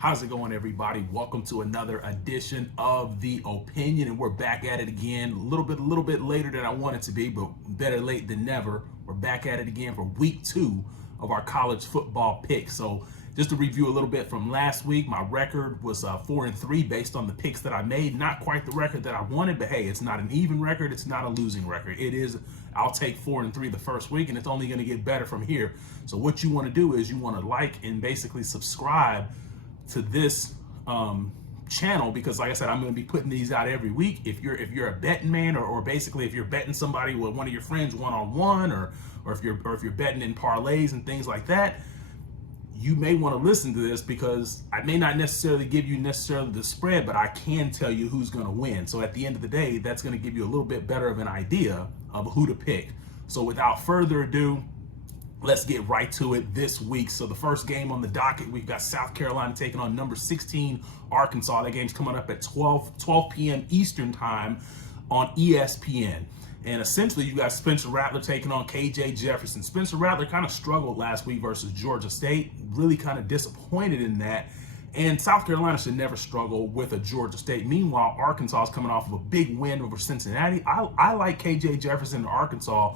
How's it going, everybody? Welcome to another edition of The Opinion, and we're back at it again. A little bit later than I want it to be, but better late than never. We're back at it again for week 2 of our college football picks. So, just to review a little bit from last week, my record was 4-3 based on the picks that I made. Not quite the record that I wanted, but hey, it's not an even record. It's not a losing record. It is. I'll take 4-3 the first week, and it's only going to get better from here. So, what you want to do is you want to like and basically subscribe to this channel, because like I said, I'm going to be putting these out every week. If you're a betting man, or basically if you're betting somebody with one of your friends one-on-one, or if you're betting in parlays and things like that, you may want to listen to this, because I may not necessarily give you the spread, but I can tell you who's going to win. So at the end of the day, that's going to give you a little bit better of an idea of who to pick. So without further ado, let's get right to it this week. So the first game on the docket, we've got South Carolina taking on number 16 Arkansas. That game's coming up at 12 p.m. Eastern time on ESPN. And essentially, you got Spencer Rattler taking on KJ Jefferson. Spencer Rattler kind of struggled last week versus Georgia State. Really kind of disappointed in that. And South Carolina should never struggle with a Georgia State. Meanwhile, Arkansas is coming off of a big win over Cincinnati. I like KJ Jefferson and Arkansas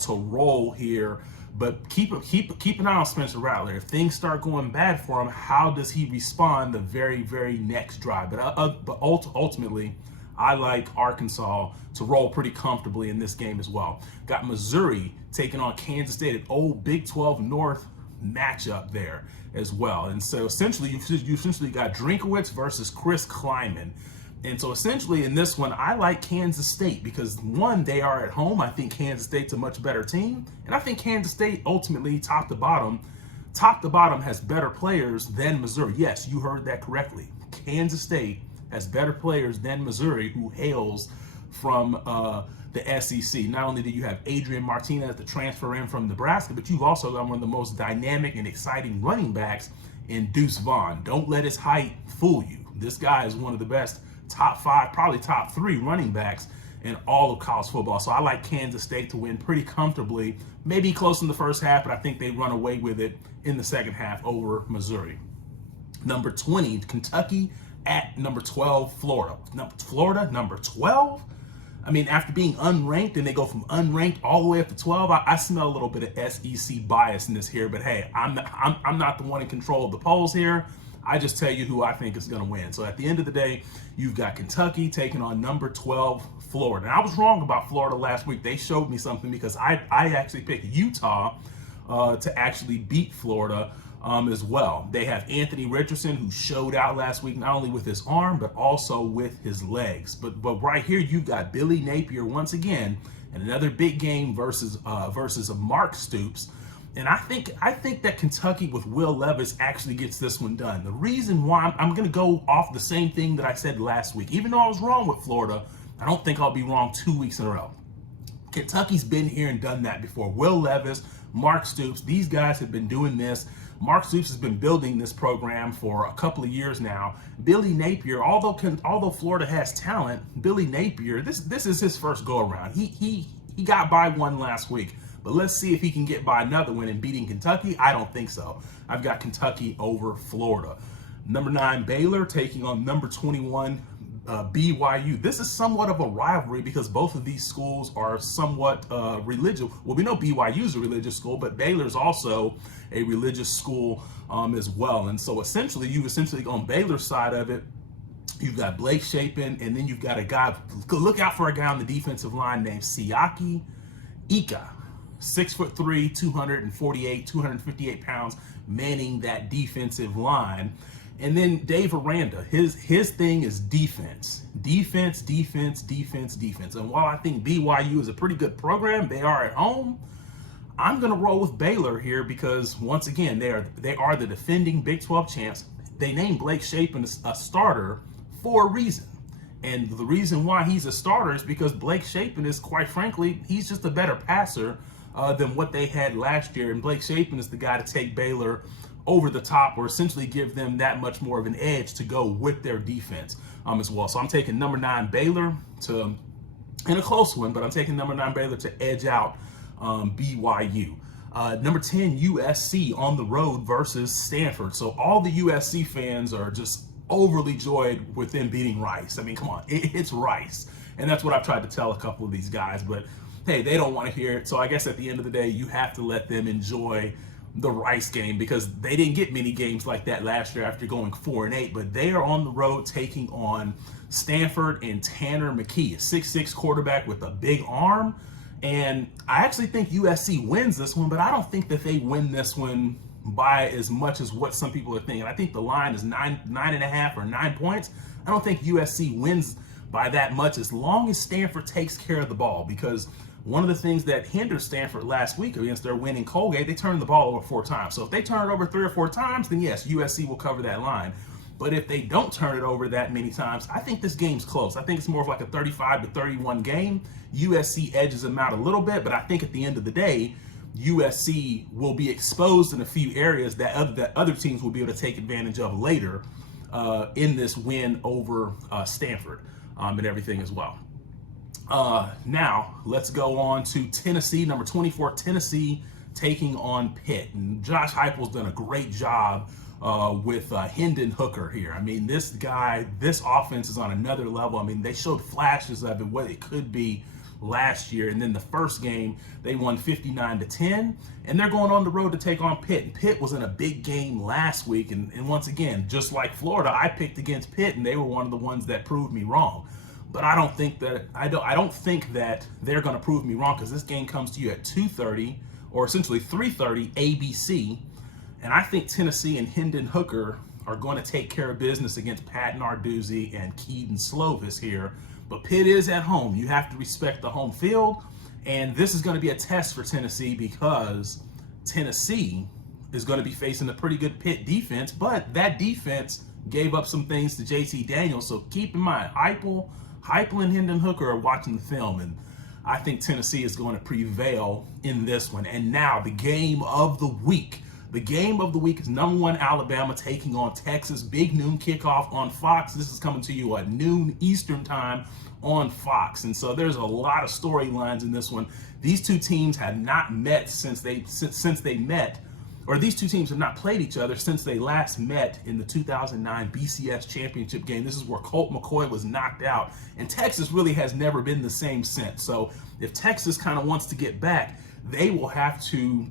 to roll here. But keep an eye on Spencer Rattler. If things start going bad for him, how does he respond the very next drive? But ultimately, I like Arkansas to roll pretty comfortably in this game as well. Got Missouri taking on Kansas State, an old Big 12 North matchup there as well. And so essentially, you essentially got Drinkowitz versus Chris Kleiman. And so essentially in this one, I like Kansas State because, one, they are at home. I think Kansas State's a much better team. And I think Kansas State ultimately, top to bottom, has better players than Missouri. Yes, you heard that correctly. Kansas State has better players than Missouri, who hails from the SEC. Not only do you have Adrian Martinez, the transfer in from Nebraska, but you've also got one of the most dynamic and exciting running backs in Deuce Vaughn. Don't let his height fool you. This guy is one of the best top 5, probably top 3 running backs in all of college football. So I like Kansas State to win pretty comfortably, maybe close in the first half, but I think they run away with it in the second half over Missouri. Number 20, Kentucky at number 12, Florida. Florida, number 12? I mean, after being unranked, and they go from unranked all the way up to 12, I smell a little bit of SEC bias in this here, but hey, I'm not the one in control of the polls here. I just tell you who I think is going to win. So at the end of the day, you've got Kentucky taking on number 12, Florida. And I was wrong about Florida last week. They showed me something, because I actually picked Utah to actually beat Florida as well. They have Anthony Richardson, who showed out last week, not only with his arm, but also with his legs. But right here, you've got Billy Napier once again, and another big game versus a Mark Stoops. And I think that Kentucky with Will Levis actually gets this one done. The reason why I'm going to go off the same thing that I said last week. Even though I was wrong with Florida, I don't think I'll be wrong 2 weeks in a row. Kentucky's been here and done that before. Will Levis, Mark Stoops, these guys have been doing this. Mark Stoops has been building this program for a couple of years now. Billy Napier, although Florida has talent, Billy Napier, this is his first go around. He got by one last week. But let's see if he can get by another one in beating Kentucky. I don't think so. I've got Kentucky over Florida. Number 9, Baylor taking on number 21, BYU. This is somewhat of a rivalry because both of these schools are somewhat religious. Well, we know BYU is a religious school, but Baylor's also a religious school as well. And so you've on Baylor's side of it, you've got Blake Shapen, and then you've got a guy, look out for a guy on the defensive line named Siaki Ika. 6'3", 258 pounds, manning that defensive line. And then Dave Aranda, his thing is defense. Defense. And while I think BYU is a pretty good program, they are at home, I'm going to roll with Baylor here because, once again, they are the defending Big 12 champs. They named Blake Shapen a starter for a reason. And the reason why he's a starter is because Blake Shapen is, quite frankly, he's just a better passer than what they had last year. And Blake Shapen is the guy to take Baylor over the top, or essentially give them that much more of an edge to go with their defense as well. So I'm taking number 9 Baylor in a close one, but I'm taking number 9 Baylor to edge out BYU. Number 10, USC on the road versus Stanford. So all the USC fans are just overly joyed with them beating Rice. I mean, come on, it's Rice. And that's what I've tried to tell a couple of these guys. But hey, they don't want to hear it. So I guess at the end of the day, you have to let them enjoy the Rice game, because they didn't get many games like that last year after going 4-8. But they are on the road taking on Stanford and Tanner McKee, a 6'6" quarterback with a big arm. And I actually think USC wins this one, but I don't think that they win this one by as much as what some people are thinking. I think the line is 9.5 or 9 points. I don't think USC wins by that much as long as Stanford takes care of the ball, because one of the things that hindered Stanford last week against their win in Colgate, they turned the ball over 4 times. So if they turn it over 3 or 4 times, then yes, USC will cover that line. But if they don't turn it over that many times, I think this game's close. I think it's more of like a 35-31 game. USC edges them out a little bit, but I think at the end of the day, USC will be exposed in a few areas that other teams will be able to take advantage of later in this win over Stanford and everything as well. Now, let's go on to Tennessee, number 24, Tennessee taking on Pitt. And Josh Heupel's done a great job with Hendon Hooker here. I mean, this guy, this offense is on another level. I mean, they showed flashes of it, what it could be last year. And then the first game, they won 59-10, and they're going on the road to take on Pitt. And Pitt was in a big game last week. And once again, just like Florida, I picked against Pitt, and they were one of the ones that proved me wrong. But I don't think that they're going to prove me wrong, because this game comes to you at 2:30 or essentially 3:30 ABC. And I think Tennessee and Hendon Hooker are going to take care of business against Pat Narduzzi and Keaton Slovis here. But Pitt is at home. You have to respect the home field. And this is going to be a test for Tennessee, because Tennessee is going to be facing a pretty good Pitt defense. But that defense gave up some things to JT Daniels. So keep in mind, Heupel and Hendon Hooker are watching the film. And I think Tennessee is going to prevail in this one. And now the game of the week. The game of the week is number 1 Alabama taking on Texas. Big noon kickoff on Fox. This is coming to you at noon Eastern time on Fox. And so there's a lot of storylines in this one. These two teams have not met since they met, or these two teams have not played each other since they last met in the 2009 BCS championship game. This is where Colt McCoy was knocked out, and Texas really has never been the same since. So if Texas kind of wants to get back, they will have to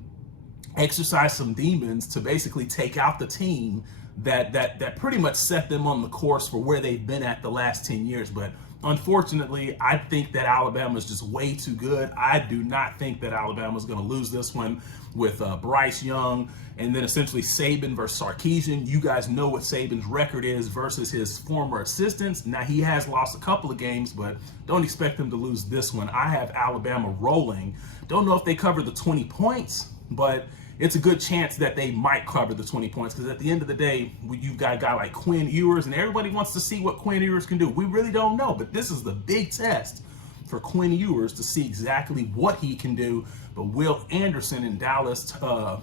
exercise some demons to basically take out the team that pretty much set them on the course for where they've been at the last 10 years. But unfortunately, I think that Alabama is just way too good. I do not think that Alabama is going to lose this one with Bryce Young and then essentially Saban versus Sarkisian. You guys know what Saban's record is versus his former assistants. Now, he has lost a couple of games, but don't expect him to lose this one. I have Alabama rolling. Don't know if they cover the 20 points, but it's a good chance that they might cover the 20 points, because at the end of the day, you've got a guy like Quinn Ewers, and everybody wants to see what Quinn Ewers can do. We really don't know, but this is the big test for Quinn Ewers to see exactly what he can do. But Will Anderson and Dallas Turner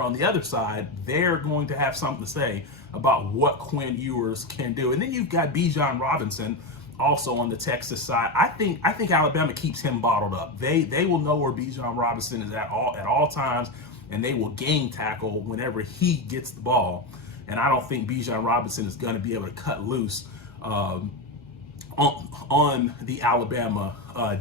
on the other side, they're going to have something to say about what Quinn Ewers can do. And then you've got Bijan Robinson also on the Texas side. I think Alabama keeps him bottled up. They will know where Bijan Robinson is at all times, and they will gang tackle whenever he gets the ball. And I don't think Bijan Robinson is going to be able to cut loose on the Alabama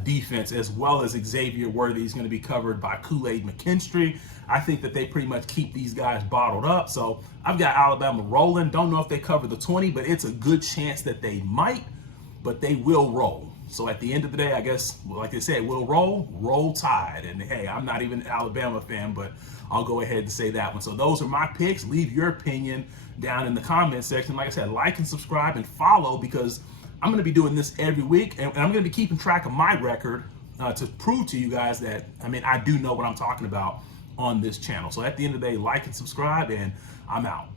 defense, as well as Xavier Worthy is going to be covered by Kool-Aid McKinstry. I think that they pretty much keep these guys bottled up. So I've got Alabama rolling. Don't know if they cover the 20, but it's a good chance that they might. But they will roll. So at the end of the day, I guess, like I said, we'll roll Tide. And hey, I'm not even an Alabama fan, but I'll go ahead and say that one. So those are my picks. Leave your opinion down in the comment section. Like I said, like and subscribe and follow, because I'm going to be doing this every week, and I'm going to be keeping track of my record to prove to you guys that, I do know what I'm talking about on this channel. So at the end of the day, like and subscribe, and I'm out.